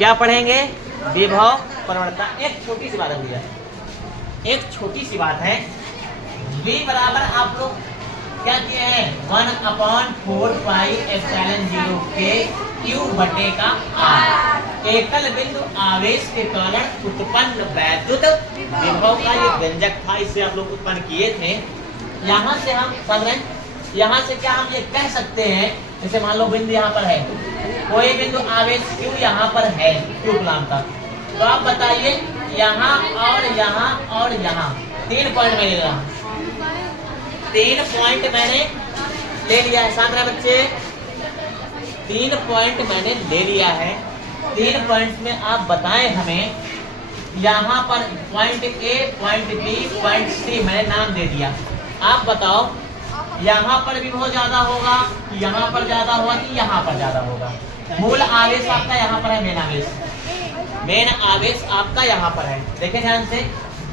क्या पढ़ेंगे? विभव प्रवणता। एक छोटी सी बात है, एक छोटी सी बात है। V बराबर आप लोग क्या किए हैं? 1/4πε0 के Q बटे का R। एकल बिंदु आवेश के कारण उत्पन्न वैद्युत विभव का ये व्यंजक था, इसे आप लोग उत्पन्न किए थे। यहाँ से हम समझ रहे हैं, यहाँ से क्या हम ये कह सकते हैं, जैसे मान लो बिंदु यहाँ पर है, कोई बिंदु आवेश Q यहाँ पर है, Q कूलम का, तो आप बताइए यहाँ और यहाँ और यहाँ 3 पॉइंट में ले रहा हूँ, 3 पॉइंट मैंने ले लिया है। शांत रहे बच्चे, 3 पॉइंट मैंने ले लिया है। 3 पॉइंट में आप बताएं हमें, यहाँ पर point A, point B, point C मैंने नाम दे दिया। आप बताओ यहाँ पर विभव ज्यादा होगा, यहाँ पर ज्यादा होगा कि यहाँ पर ज्यादा होगा? मूल आवेश आपका यहाँ पर है, मेन आवेश, मेन आवेश आपका यहाँ पर है। देखें ध्यान से,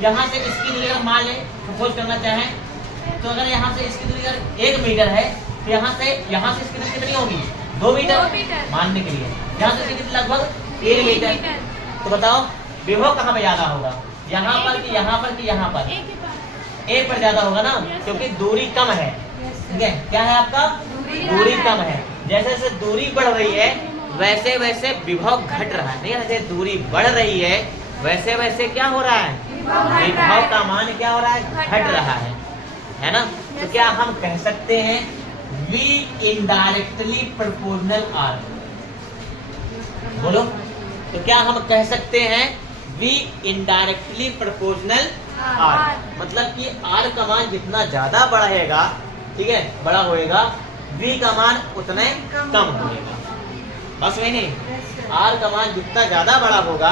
यहाँ से इसकी दूरी अगर मान लें, सपोज करना चाहें, तो अगर यहाँ से इसकी दूरी अगर 1 मीटर है, तो यहाँ से इसकी दूरी कितनी होगी? 2 मीटर मानने के लिए, यहाँ से इसकी लगभग 1 मीटर। तो बताओ विभव कहाँ पे ज्यादा होगा? यहाँ पर कि यहाँ पर कि यहाँ पर? ए पर ज्यादा होगा ना, क्योंकि दूरी कम है। ठीक है, क्या है आपका? दूरी कम है। जैसे जैसे दूरी बढ़ रही है वैसे वैसे विभव घट रहा है। नहीं, जैसे दूरी बढ़ रही है वैसे वैसे क्या हो रहा है? विभव का मान क्या हो रहा है? घट रहा है ना? तो क्या हम कह सकते हैं V इनडायरेक्टली प्रोपोर्शनल R? बोलो, तो क्या हम कह सकते हैं V इनडायरेक्टली प्रोपोर्शनल R? मतलब कि R का मान जितना ज्यादा बढ़ेगा, ठीक है, बड़ा होएगा, V का मान उतने कम होएगा। बस वही नहीं, R का मान जितना ज्यादा बड़ा होगा,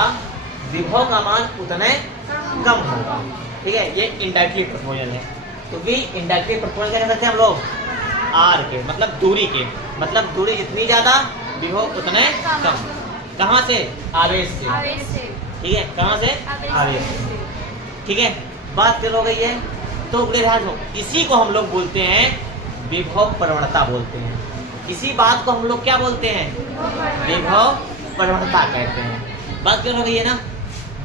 विभव का मान उतने कम होगा। ठीक है, ये इनडायरेक्टली प्रोपोर्शनल है। तो V इनडायरेक्टली प्रोपोर्शनल कह सकते हैं हम लोग R के, मतलब दूरी के, मतलब दूरी जितनी ज्यादा विभव उतने कम। कहाँ से? आवेश से। ठीक है, कहाँ से? आवेश से। ठीक है, बात क्लियर हो गई है? तो इसी को हम लोग बोलते हैं विभव प्रवणता बोलते हैं। इसी बात को हम लोग क्या बोलते हैं? विभव प्रवणता कहते हैं। बात क्लियर हो गई है ना?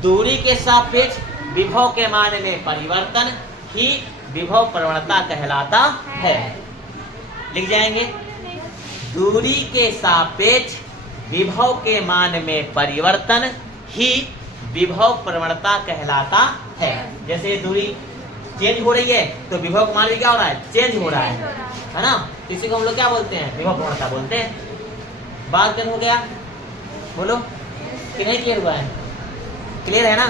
दूरी के सापेक्ष विभव के मान में परिवर्तन ही विभव प्रवणता कहलाता है। लिख जाएंगे, दूरी के सापेक्ष विभव के मान में परिवर्तन ही विभव प्रवणता कहलाता है। जैसे दूरी चेंज हो रही है तो विभव का मान भी क्या हो रहा है? चेंज हो रहा है ना? इसी को हम लोग क्या बोलते हैं? विभव प्रवणता बोलते हैं। बात क्लियर हो गया? बोलो, कि नहीं क्लियर हुआ है? क्लियर है ना?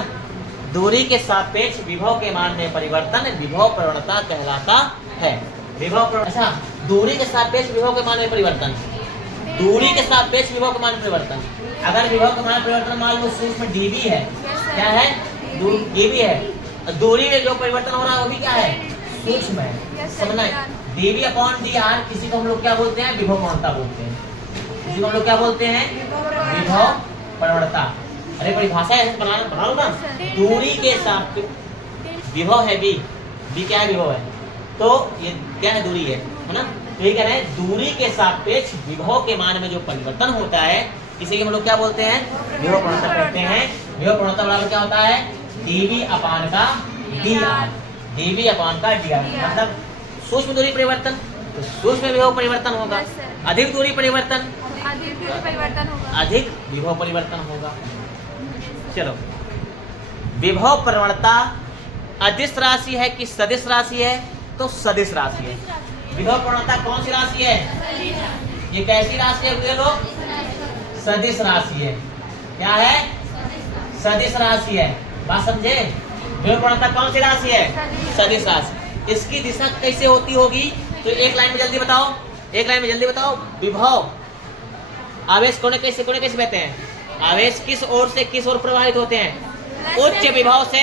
दूरी के सापेक्ष विभव के मान में परिवर्तन विभव प्रवणता कहलाता है। विभव अच्छा, दूरी के सापेक्ष विभव के मान में परिवर्तन, दूरी के सापेक्ष विभव के मान में परिवर्तन। अगर विभव का मान परिवर्तन मान लो सूक्ष्म dV है, क्या है? dV है। दूरी में जो परिवर्तन हो रहा है वो भी क्या है? सूक्ष्म है। समझना है, dV/dr किसी को हम लोग क्या बोलते हैं? विभव प्रवणता बोलते हैं। किसी को हम लोग क्या बोलते हैं? विभव प्रवणता। अरे परिभाषा ऐसे बनाओ ना, दूरी के सापेक्ष विभव है V क्या है? विभव है, तो ये क्या है? दूरी है ना? तो ये कह रहे हैं दूरी के सापेक्ष विभव के मान में जो परिवर्तन होता है, इसे हम लोग क्या बोलते हैं? विभव प्रवणता कहते हैं। विभव प्रवणता बराबर क्या होता है? dV/dr। dV/dr मतलब सूक्ष्म दूरी परिवर्तन तो सूक्ष्म विभव परिवर्तन होगा, अधिक दूरी परिवर्तन अधिक विभव परिवर्तन होगा। चलो, विभव प्रवणता अदिश राशि है कि सदिश राशि है? तो सदिश राशि है। विभव प्रवणता कौन सी राशि है? ये कैसी राशि है ये लोग? सदिश राशि है। क्या है? सदिश राशि है। बात समझे? विभव प्रवणता कौन सी राशि है? सदिश राशि। इसकी दिशा कैसे होती होगी? तो एक लाइन में जल्दी बताओ, एक लाइन में जल्दी बताओ। विभव आवेश कोने कैसे बहते हैं? आवेश किस ओर से किस ओर प्रवाहित होते हैं? उच्च विभव से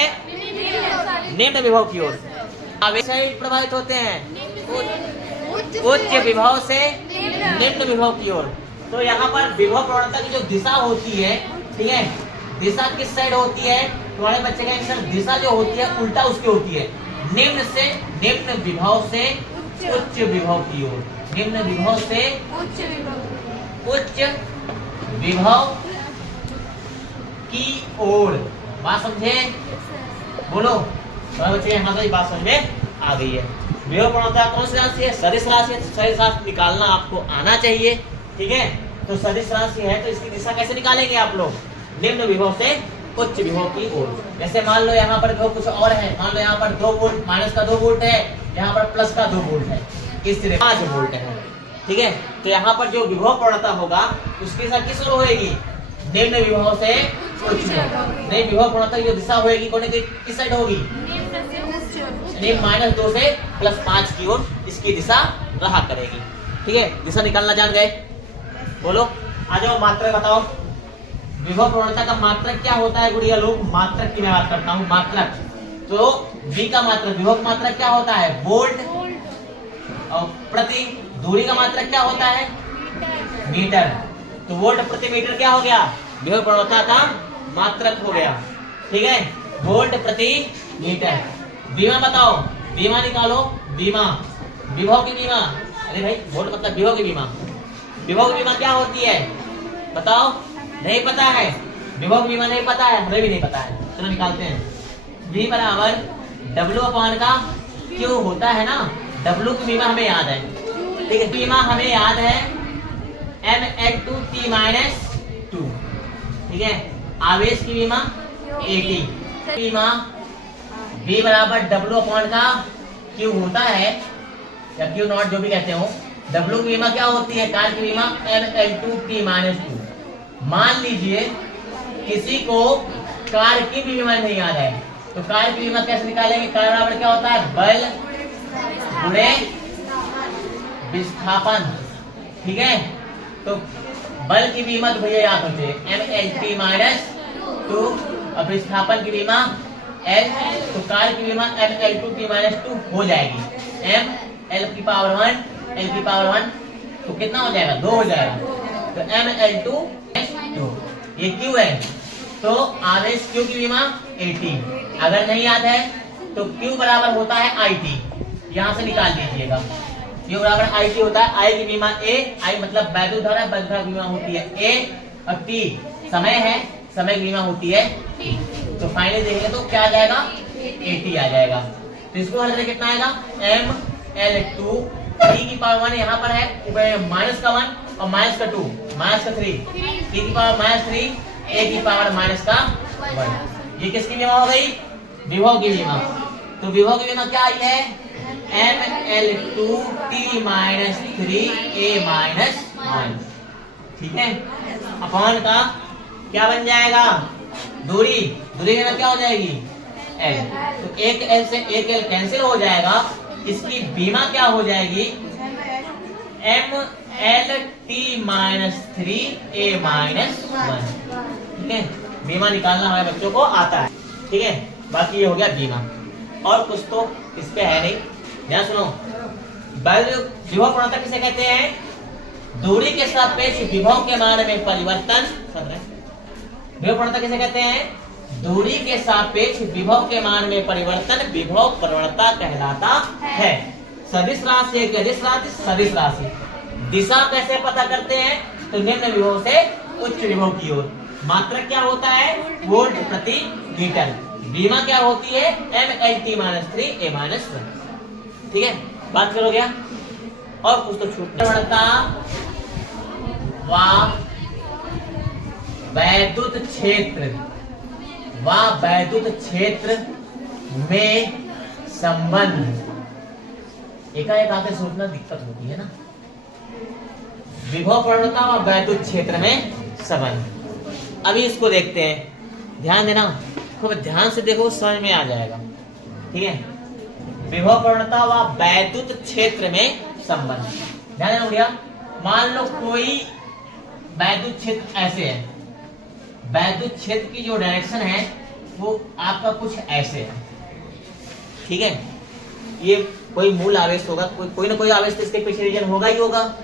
निम्न विभव की ओर आवेश प्रवाहित होते हैं, उच्च विभव से निम्न विभव की ओर। तो यहाँ पर विभव प्रवणता की जो दिशा होती है, ठीक है, दिशा किस साइड होती है? तुम्हारे बच्चे का आंसर दिशा जो होती है उल्टा उसकी होती है, निम्न से निम्न विभव से उच्च विभव की ओर। निम्न विभव से उच्च विभव की ओर। बात समझे? बोलो बच्चे, यहाँ तो ये बात समझ में आ गई है। विभव प्रवणता कौन सी राशि है? सदिश राशि है। सदिश राशि निकालना आपको आना चाहिए, ठीक है। तो सदिश राशि है तो इसकी दिशा कैसे निकालेंगे आप लोग? निम्न विभव से उच्च विभव की ओर। जैसे मान लो यहाँ पर विभव कुछ और है, मान लो यहाँ पर 2 वोल्ट, माइनस का 2 वोल्ट है, यहाँ पर प्लस का 2 वोल्ट है, इस तरह 5 वोल्ट है, ठीक है। तो यहाँ पर जो विभव प्रवणता होगा उसकी दिशा किस ओर होगी? निम्न विभव से उच्च विभव। नहीं, विभव प्रवणता की जो दिशा होगी कौन किस साइड होगी? -2 से +5 की ओर इसकी दिशा रहा करेगी, ठीक है। दिशा निकालना जान गए? बोलो, आ जाओ मात्रक बताओ। विभव प्रवणता का मात्रक क्या होता है गुड़िया लोग? मात्रक की मैं बात करता हूँ, मात्रक। तो V का मात्रक, विभव का मात्रक क्या होता है? वोल्ट। और प्रति दूरी का मात्रक क्या होता है? मीटर। तो वोल्ट प्रति मीटर क्या हो गया? विभव प्रवणता का मात्रक हो गया, ठीक है। वोल्ट प्रति मीटर। बीमा बताओ, बीमा निकालो। बीमा, विभव की बीमा। अरे भाई, वोल्ट मतलब विभव की बीमा। विभव की बीमा क्या होती है बताओ? नहीं पता है? विभव की बीमा नहीं पता है, हमें भी नहीं पता है। चलो निकालते हैं। V बराबर W/Q होता है ना। W की बीमा हमें याद है, ठीक है। बीमा हमें याद है mL2T-2, ठीक है। आवेश की बीमा AT। बीमा V बराबर W/Q होता है, या Q0 जो भी कहते हो। W की बीमा क्या होती है? कार्य की बीमा mL2T-2। मान लीजिए किसी को कार्य की बीमा नहीं याद है, तो कार्य की बीमा कैसे निकालेंगे? कार्य बराबर क्या होता है? बल गुणे विस्थापन, ठीक है। तो बल की बीमा तो भैया याद होती है mL2 और विस्थापन की बीमा L। तो कार्य की बीमा mL2T-2 हो जाएगी। mL⁴ L⁴ तो कितना हो जाएगा? 2 हो जाएगा। तो mL2 ये Q है, तो आवेश Q की बीमा AT। अगर नहीं याद है तो Q बराबर होता है IT, यहाँ से निकाल लीजिएगा। Q बराबर IT होता है। I की बीमा A, I मतलब वैद्युत धारा, वैद्युत धारा की बीमा होती है A, और T समय है, समय की बीमा होती है T। तो फाइनली देखेंगे तो क्या आ जाएगा? AT आ जाएगा। तो इसको हल करके कितना आएगा? mL2 T⁴ यहाँ पर है -1 और -2, -3, T⁻³ A⁻⁻1। ये किसकी बीमा हो गई? विभव की बीमा। तो विभव की बीमा क्या आई है? mL2T-3A-1, ठीक है। अपॉन का क्या बन जाएगा? दूरी। दूरी की बीमा क्या हो जाएगी? L। तो एक L से एक L कैंसिल हो जाएगा। इसकी बीमा क्या हो जाएगी? mL⁻3A-1, ठीक है। बीमा निकालना हमारे बच्चों को आता है, ठीक है। बाकी ये हो गया बीमा, और कुछ तो इस पे है नहीं। ध्यान सुनो, विभव प्रवणता किसे कहते हैं? दूरी के सापेक्ष विभव के मान में परिवर्तन। विभव प्रवणता किसे कहते हैं? दूरी के सापेक्ष विभव के मान में परिवर्तन विभव प्रवणता कहलाता है। सदिश राशि एक अदिश राशि, सदिश राशि। दिशा कैसे पता करते हैं? तो निम्न विभव से उच्च विभव की ओर। मात्रक क्या होता है? वोल्ट प्रति मीटर। बीमा क्या होती है? mL⁻3A-1, ठीक है। बात करो क्या? और कुछ तो छूट प्रवणता व वैद्युत क्षेत्र में संबंध। एकाएक आके सोचना दिक्कत होती है ना। विभव प्रवणता व वैद्युत क्षेत्र में संबंध। अभी इसको देखते हैं, ध्यान देना, खूब ध्यान से देखो, समझ में आ जाएगा, ठीक है। विभव प्रवणता व वैद्युत क्षेत्र में संबंध। ध्यान देना भैया। मान लो कोई वैद्युत क्षेत्र ऐसे है, वैद्युत क्षेत्र की जो डायरेक्शन है वो आपका कुछ ऐसे है, ठीक है। ये कोई मूल आवेश होगा, कोई ना कोई आवेश तो इसके पीछे रीजन होगा ही होगा।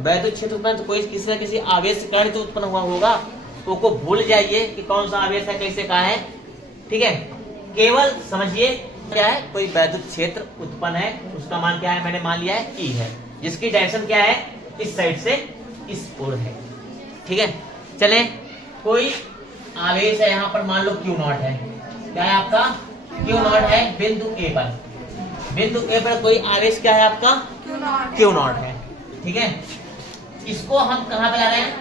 वैद्युत क्षेत्र उत्पन्न तो कोई किसी न किसी आवेश के कारण तो उत्पन्न हुआ होगा, तो को भूल जाइए कि कौन सा आवेश है, कैसे कहा है, ठीक है। केवल समझिए क्या है, कोई वैद्युत क्षेत्र उत्पन्न है, उसका मान क्या है? मैंने मान लिया है E है, जिसकी डायरेक्शन क्या है? इस साइड से इस ओर है, ठीक है। चले, कोई आवेश है यहाँ पर, मान लो क्यू नॉट है, क्या है आपका क्यू नॉट है बिंदु ए पर, बिंदु ए पर कोई आवेश क्या है आपका क्यू नॉट है, ठीक है। इसको हम कहाँ पे ला रहे हैं,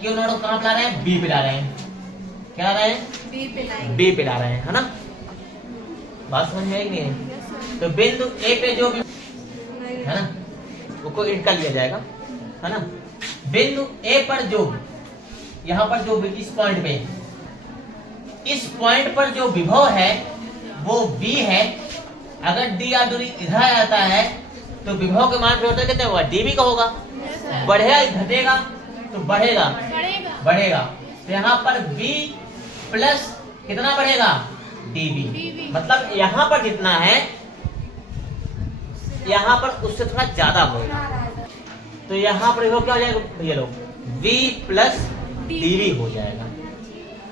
क्यू नॉट को कहाँ पे ला रहे हैं, बी पे ला रहे हैं, क्या ला रहे हैं बी पे ला रहे हैं, है ना। बात समझ में आई नहीं है। तो बिंदु ए पे जो भी है ना उसको इंट कर लिया जाएगा, है ना। बिंदु ए पर जो यहाँ पर जो इस पॉइंट पे, इस पॉइंट पर जो विभव है वो V है। अगर डी या दूरी इधर आ जाता है तो विभव के मान परिवर्तन कितने होगा, dV का होगा। बढ़ेगा घटेगा तो बढ़ेगा बढ़ेगा, तो यहाँ पर V प्लस कितना बढ़ेगा dV, मतलब यहाँ पर जितना है यहाँ पर उससे थोड़ा ज्यादा होगा, तो यहाँ पर विभव क्या हो जाएगा भैया लोग, V प्लस dV हो जाएगा।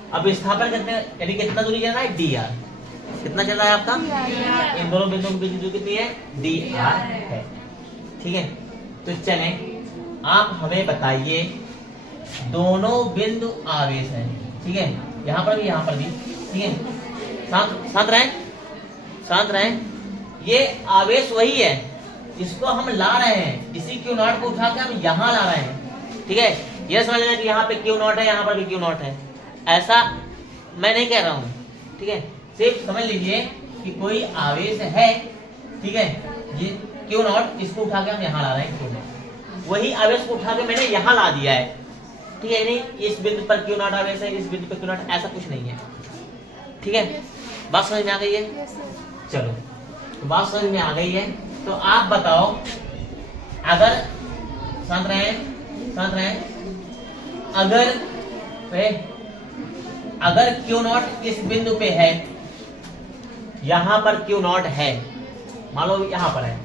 अब विस्थापन कितने, यानी कितना दूरी चल रहा है dr, कितना चल रहा है आपका, इन दोनों बिंदुओं के बीच दूरी कितनी है dr है, ठीक है। तो चलें आप हमें बताइए, दोनों बिंदु आवेश हैं, ठीक है, यहाँ पर भी, ठीक है। शांत रहें, शांत रहें। ये आवेश वही है जिसको हम ला रहे हैं, इसी क्यू नॉट को उठा के हम यहाँ ला रहे हैं, ठीक है। ये समझ लेना कि यहाँ पे क्यू नॉट है, यहाँ पर भी क्यू नॉट है, ऐसा मैं नहीं कह रहा हूँ, ठीक है। सिर्फ समझ लीजिए कि कोई आवेश है, ठीक है, ये क्यू नॉट, इसको उठा के हम यहाँ ला रहे हैं, क्यू नॉट, वही आवेश को उठा के मैंने यहाँ ला दिया है, ठीक है। नहीं इस बिंदु पर क्यू नॉट आवेश है, इस बिंदु पर क्यू नॉट, ऐसा कुछ नहीं है, ठीक है। बात समझ में आ गई है, चलो बात समझ में आ गई है। तो आप बताओ, अगर शांत रहें, अगर क्यू नॉट इस बिंदु पे है, यहां पर क्यू नॉट है, मान लो यहां पर है,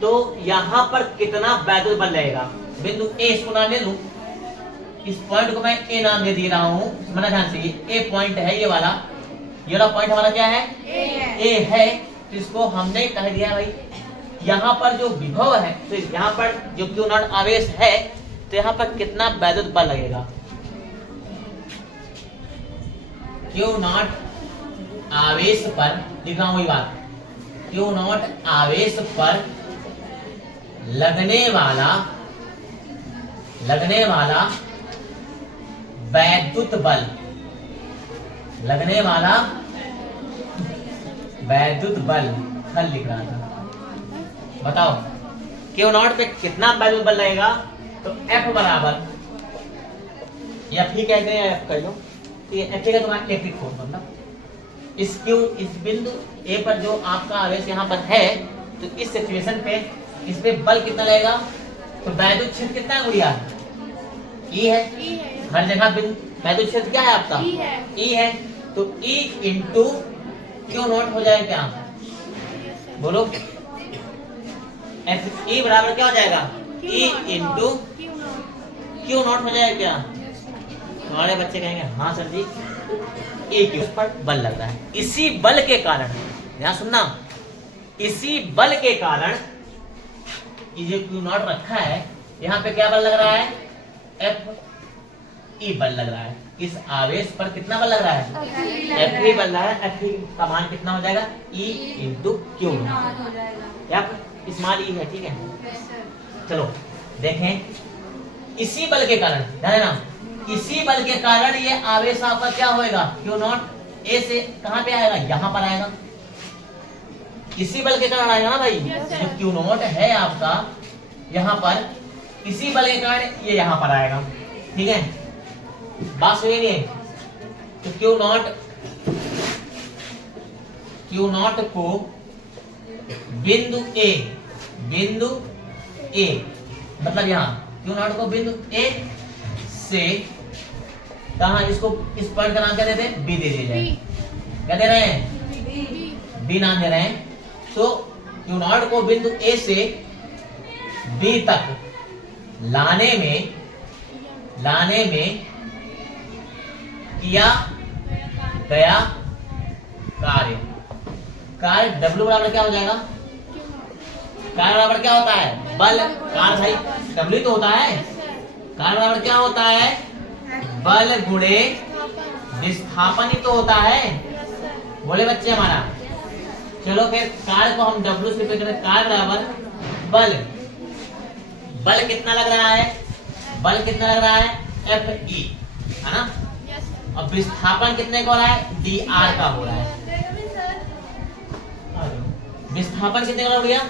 तो यहां पर कितना वैद्युत बल लगेगा, बिंदु ए, इसको नाम दे दूं, इस पॉइंट को मैं ए नाम दे रहा हूं, समझना ध्यान से, ए पॉइंट है, ये वाला पॉइंट हमारा क्या है, ए है, तो इसको हमने कह दिया भाई, यहाँ पर जो विभव है, तो यहाँ पर जो क्यू नॉट आवेश है, तो यहाँ पर कितना वैद्युत बल लगेगा, क्यू नॉट आवेश पर, लिख रहा हूं वही बात, क्यू नॉट आवेश पर लगने वाला वैद्युत बल, लगने वाला वैद्युत बल, हल लिख रहा था, बताओ क्यू नॉट पे कितना वैद्युत बल लगेगा, तो F बराबर, या F कहते हैं, F कर लो, ठीक है, F का तुम्हारा इलेक्ट्रिक फोर्स, मतलब इस बिंदु ए पर जो आपका आवेश यहाँ पर है, तो इस सिचुएशन पे इस पे बल कितना लगेगा, तो वैद्युत क्षेत्र कितना है गुड़िया, E है, हर जगह वैद्युत क्षेत्र क्या है आपका, E है, तो E इंटू क्यू नॉट हो जाएगा क्या, बोलो, E बराबर क्या हो जाएगा, E इंटू क्यू नॉट हो जाएगा क्या, हमारे बच्चे कहेंगे हाँ सर जी, ए क्यू पर बल लग रहा है, इसी बल के कारण, ध्यान सुनना, इसी बल के कारण ये जो क्यू नॉट रखा है, यहाँ पे क्या बल लग रहा है, F E बल लग रहा है, इस आवेश पर कितना बल लग रहा है, F बल लग रहा है, F का मान कितना हो जाएगा, E इंटू क्यू नॉट, या स्मॉल E है, ठीक है। चलो देखें, इसी बल के कारण, ध्यान देना, इसी बल के कारण ये आवेश आपका क्या होएगा, क्यू नॉट ए से कहां पे आएगा, यहां पर आएगा, इसी बल के कारण आएगा ना भाई, जो क्यू नॉट है आपका यहां पर, इसी बल के कारण ये यहां पर आएगा, ठीक है। बात सुनिए नहीं, तो क्यू नॉट को बिंदु ए, मतलब यहाँ क्यू नॉट को बिंदु ए से कहा, इसको इस पॉइंट का नाम क्या देते हैं, बी दे दिया जाए, क्या दे रहे हैं, बी नाम दे रहे हैं। तो क्यू नॉट को बिंदु ए से बी तक लाने में किया गया कार्य W बराबर क्या हो जाएगा, कार्य बराबर क्या होता है, बल, कार्य भाई W तो होता है, कार्य बराबर क्या होता है, बल गुणे विस्थापन ही तो होता है, बोले बच्चे हमारा। चलो फिर कार्य को हम W से रिप्लेस करें, कार्य बराबर बल, बल कितना लग रहा है, बल कितना लग रहा है Fe, है ना। और विस्थापन कितने का हो रहा है, dr का हो रहा है। विस्थापन कितने का हो गया,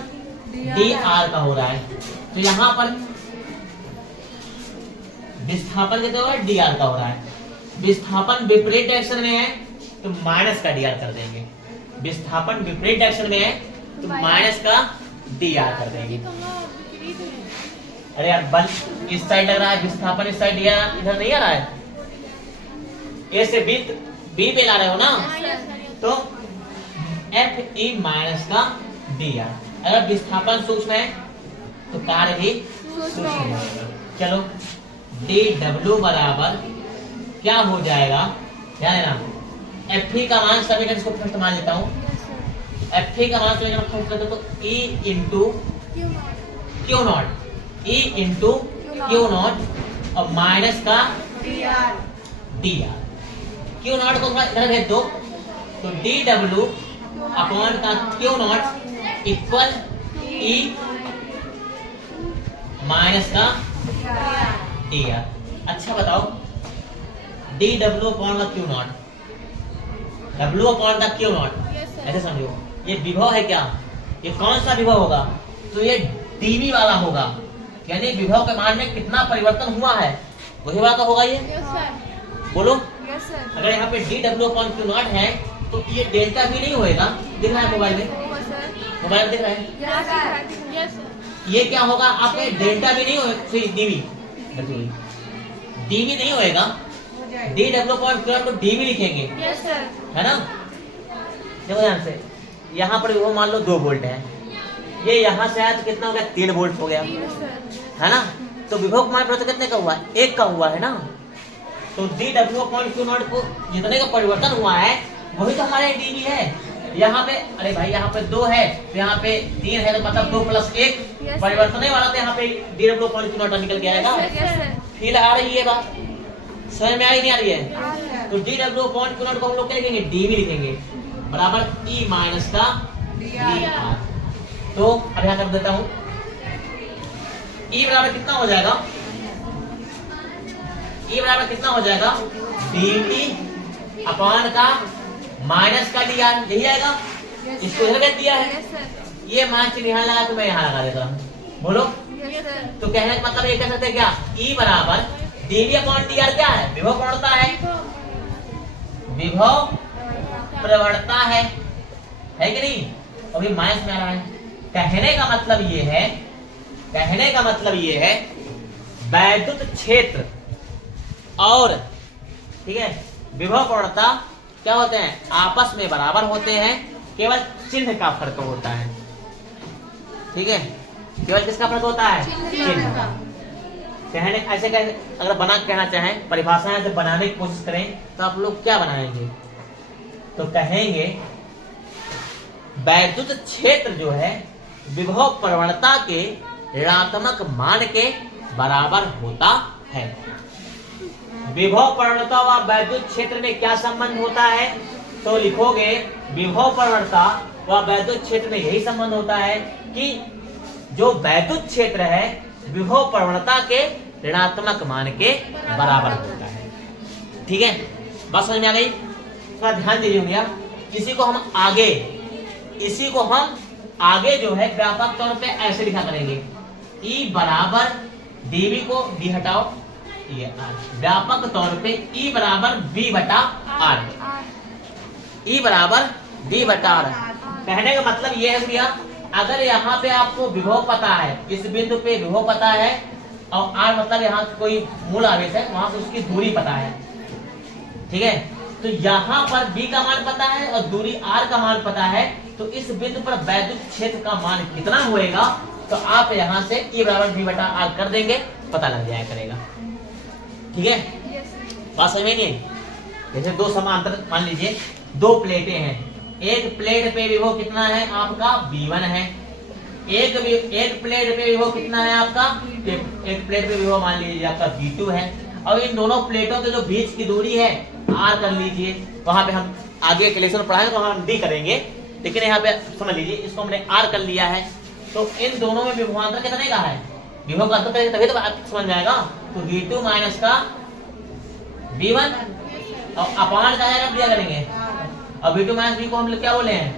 dr का हो रहा है। तो यहाँ पर विस्थापन कितने हो रहा है, dr का हो रहा है। विस्थापन विपरीत डायरेक्शन में है तो माइनस का dr कर देंगे, विस्थापन विपरीत डायरेक्शन में है तो माइनस का dr कर देंगे। अरे यार बल इस साइड लग रहा है, विस्थापन इस साइड इधर नहीं आ रहा है, ए से बी पे ला रहे हो ना, तो Fe माइनस का dr। अगर विस्थापन सूक्ष्म है तो कार्य भी सूक्ष्म होगा। चलो dw बराबर क्या हो जाएगा, ध्यान देना। Fe का मान सभी का, इसको फर्स्ट मान लेता हूँ। Fe का मान सभी का फर्स्ट लेता हूँ तो E into Q not, E into Q not और माइनस का dr। क्यू नॉट को इधर भेज दो तो dw अपॉन का Q not equal E minus का dr। अच्छा बताओ dw अपॉन का क्यू नॉट, w अपॉन का क्यू नॉट, ऐसे समझो ये विभव है क्या, ये कौन सा विभव होगा, तो ये dv वाला होगा, यानी विभव के मान में कितना परिवर्तन हुआ है वही वाला होगा ये। बोलो अगर यहाँ पे dw अपॉन क्यू नॉट है तो ये डेल्टा भी नहीं होएगा, दिख रहा है मोबाइल में, मोबाइल दिख रहा है, ये क्या होगा आपके डेल्टा भी नहीं होगा, dv नहीं होएगा, dw अपॉन क्यू नॉट को dv लिखेंगे, है ना। देखो ध्यान से, यहाँ पर वो मान लो 2 वोल्ट है, ये यहाँ से आया तो कितना हो गया 3 वोल्ट हो गया, है ना। तो विभव मान परिवर्तन कितने का हुआ, 1 का हुआ है ना। तो dw अपॉन क्यू नॉट को जितने का परिवर्तन हुआ है वही तो हमारे dv है। यहाँ पे अरे भाई यहाँ पे 2 है तो यहाँ पे 3 है, तो मतलब 2 + 1 परिवर्तन नहीं वाला, तो यहाँ पे dw अपॉन क्यू नॉट निकल के आएगा। फील आ रही है बात, समझ में आ रही नहीं आ रही है। तो dw अपॉन क्यू नॉट को हम लोग क्या लिखेंगे, dv लिखेंगे बराबर E माइनस का dr। तो अब यहाँ कर देता हूँ, E बराबर कितना हो जाएगा, E बराबर कितना हो जाएगा dv अपॉन का माइनस का dr, यही आएगा। इसको इधर कर दिया है, ये मान चिन्ह यहाँ लगा तो मैं यहाँ लगा देता हूँ। बोलो तो कहने का मतलब ये कह सकते हैं क्या, E बराबर dv अपॉन dr क्या है, विभव प्रवणता है, विभव प्रवणता है कि नहीं, अभी माइनस में आ रहा है। कहने का मतलब ये है, कहने का मतलब ये है वैद्युत क्षेत्र और ठीक है विभव प्रवणता क्या होते हैं, आपस में बराबर होते हैं, केवल चिन्ह का फर्क होता है। ठीक है, केवल किसका फर्क होता है, चिन्ह का। कहने ऐसे अगर बना कहना चाहें, परिभाषाएं से बनाने की कोशिश करें तो आप लोग क्या बनाएंगे, तो कहेंगे वैद्युत क्षेत्र जो है विभव प्रवणता के ऋणात्मक मान के बराबर होता है। विभव प्रवणता व वैद्युत क्षेत्र में क्या संबंध होता है, तो लिखोगे विभव प्रवणता व वैद्युत क्षेत्र में यही संबंध होता है कि जो वैद्युत क्षेत्र है विभव प्रवणता के ऋणात्मक मान के बराबर होता है। ठीक है, बात समझ में आ गई, थोड़ा ध्यान दीजिए भैया। इसी को हम आगे जो है व्यापक तौर पे ऐसे लिखा करेंगे, E बराबर dv को d हटाओ, ये व्यापक तौर पे E बराबर v बटा r, E बराबर v बटा r। कहने का मतलब ये है भैया, अगर यहाँ पे आपको विभव पता है, इस बिंदु पे विभव पता है और r मतलब यहाँ कोई मूल आवेश है, वहां से उसकी दूरी पता है, ठीक है, तो यहाँ पर b का मान पता है और दूरी r का मान पता है, तो इस बिंदु पर वैद्युत क्षेत्र का मान कितना होएगा, तो आप यहाँ से E बराबर v बटा r कर देंगे, पता लग जाया करेगा। ठीक है, बात समझ में नहीं आई। जैसे 2 समांतर मान लीजिए 2 प्लेटें हैं, एक प्लेट पे विभव कितना है आपका v1 है, एक प्लेट पे विभव कितना है आपका, एक प्लेट पे विभव मान लीजिए आपका v2 है, अब इन दोनों प्लेटों के जो बीच की दूरी है आर कर लीजिए, वहां पे हम आगे कैलकुलेशन में पढ़ाएंगे तो हम डी करेंगे, लेकिन यहाँ पे समझ लीजिए इसको हमने आर कर लिया है। तो इन दोनों में विभवांतर कितने का है, विभव का अंतर करेंगे तभी तो बात समझ में आएगा। तो V2 माइनस का V1 और अपान जाएगा दिया करेंगे, और V2 माइनस V को हम लोग क्या बोले हैं,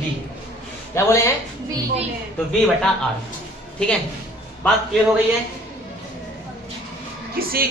V क्या बोले हैं, V। तो V बटा R। ठीक है, बात क्लियर हो गई है। किसी